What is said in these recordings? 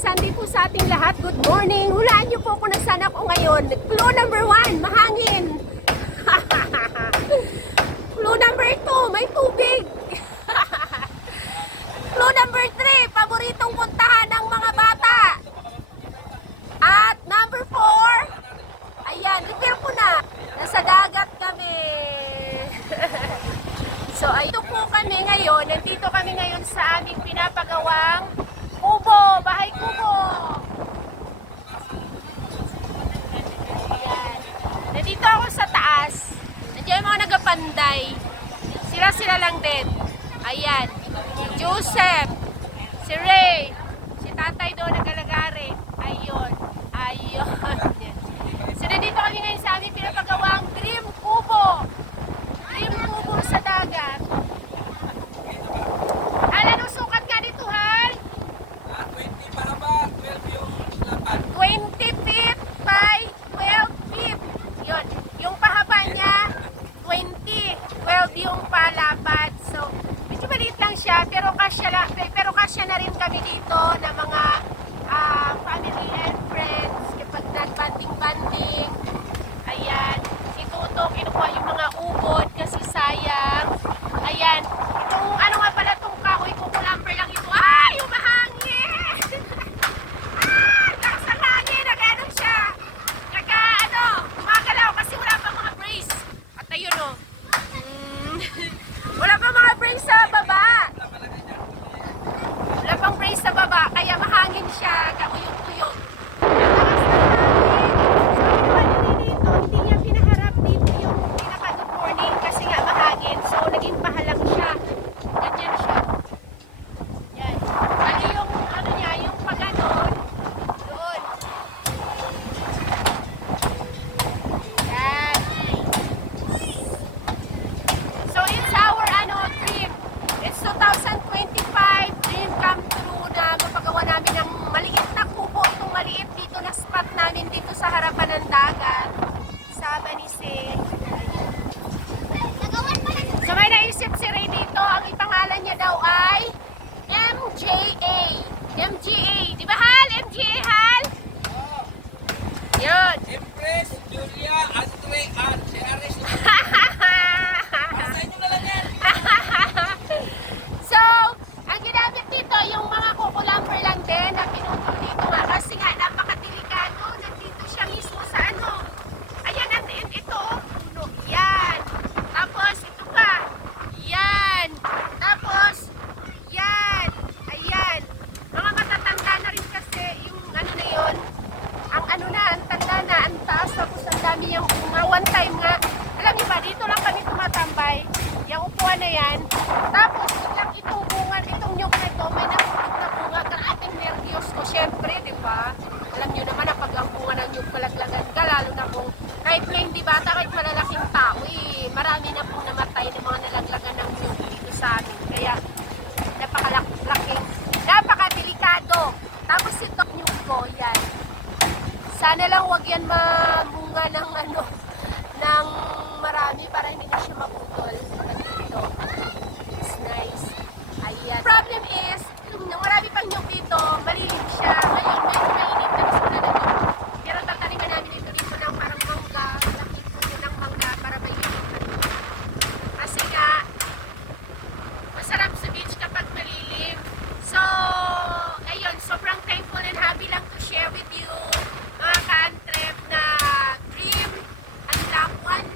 Sunday po sa ating lahat. Good morning. Hulaan niyo po kung nasaan ako ngayon. Clue number 1, mahangin. Clue number 2, may tubig. Clue number 3, paboritong puntahan ng mga bata. At number 4, ayan, reveal ko na. Nasa dagat kami. So, ito po kami ngayon. Nandito kami ngayon sa aming pinapagawang kubo, bahay kubo. Ayan. Nandito ako sa taas. Nandiyan yung mga nagapanday. Sila lang din. Ayan. Si Joseph, si Ray, si tatay doon nagalagari. Ayun. Ayun. So, nandito kami ngayon sa aming pinapagawang dream kubo. Dream kubo sa dagat. Ano sukat ka dito, Hal? 20 para ba? 12 yung lapan. 20 feet by 12 feet. Yun. Yung pahaba niya, 20. 12 yung palapad. So, medyo maliit lang siya, pero kasya na rin kami dito na mga family and friends. Kapag nag-banding-banding. Ayan. Si Tuto, kinukuha yung mga ubod kasi sayang. Ayan. Itong, ano nga pala itong kahoy, kukulamper lang ito. Ay! Umahangin! Lakas ang hangin! Nag-ano siya? Gumagalaw kasi wala pa mga brace. At ayun o. Wala pa mga brace sa baba. Wala pang brace sa baba, kaya mahangin siya. Kauyog-uyog. Hindi niya pinaharap dito yung pinaka-good morning kasi nga mahangin. So, naging pahalang siya. Ganyan siya. Yan. Bali yung ano niya, yung pag-anon, doon. Yan. So, it's our dream. It's 2025 dream come true na mapagawa namin ng maliit na kubo. Itong maliit dito na spot namin dito sa harapan ng dagat. Sa Banisig. So, may naisip si Ray dito. Ang ipangalan niya daw ay MJA. MGA. Di ba, Hal? MGA, Hal? Yun. Empress, Julia, Andre, Ann, si Aris. Para sa inyo na lang yan. So, ang ginamit dito, yung mga kukulamper lang din na pinutol dito nga kasi nga napakadelikado. Nandito siya mismo sa ano. Ayan, ito, puno. Yan. Tapos, ito pa. Yan. Tapos, yan. Ayan. Mga matatanda na rin kasi yung ano na yun. Ang ano na, ang tanda na, ang taas. Tapos, ang dami yung one time nga. Alam niyo ba, dito lang kami tumatambay. Yung upuan na yan. Tapos, biglang itong bunga, itong nyug na ito, may nakulit na bunga. Karating nervyos ko, syempre, di ba? Alam niyo naman na pag ang bunga ng nyug malaglagan ka, lalo na kung kahit nga hindi bata, kahit malalaking tao, marami na pong namatay ng mga nalaglagan ng nyug dito sa amin. Kaya, napakalaking, napakadelikado. Tapos itong nyug ko, yan. Sana lang wag yan mamunga ng ano, ng marami para hindi na siya maputol. Dito. It's nice. Ayan. Problem is, nung marami pang nyug dito, malilim siya. Ngayon, medyo mainit na gusto na natin. Pero tataniman namin ito dito ng parang mangga. Laking puno ng mangga para may initan. Kasi nga, masarap sa beach kapag malilim. So, ayun, sobrang thankful and happy lang to share with you mga ka-trip na dream and love one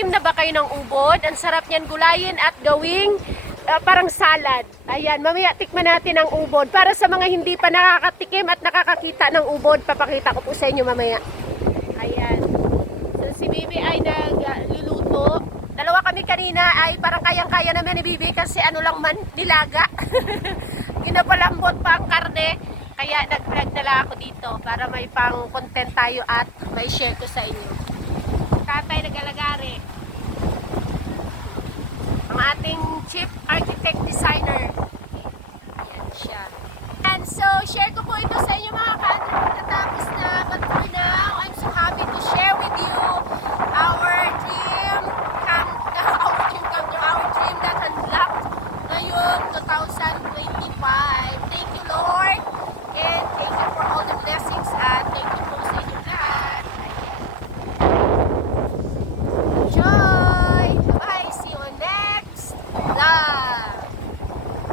Nakatikim na ba kayo ng ubod? Ang sarap niyan gulayin at gawing parang salad. Ayan, mamaya tikman natin ang ubod. Para sa mga hindi pa nakakatikim at nakakakita ng ubod, papakita ko po sa inyo mamaya. Ayan. So si Bibi ay nagluluto. Dalawa kami kanina ay parang kayang-kaya naman ni Bibi kasi ano lang man, nilaga. Ginapalambot pa ang karne. Kaya nag-vlog na lang ako dito para may pang content tayo at may share ko sa inyo. Tatay nag-alagari. Ang ating chief architect designer. Ayan siya. And so, share ko po ito sa inyo mga ka-Andrew. Natapos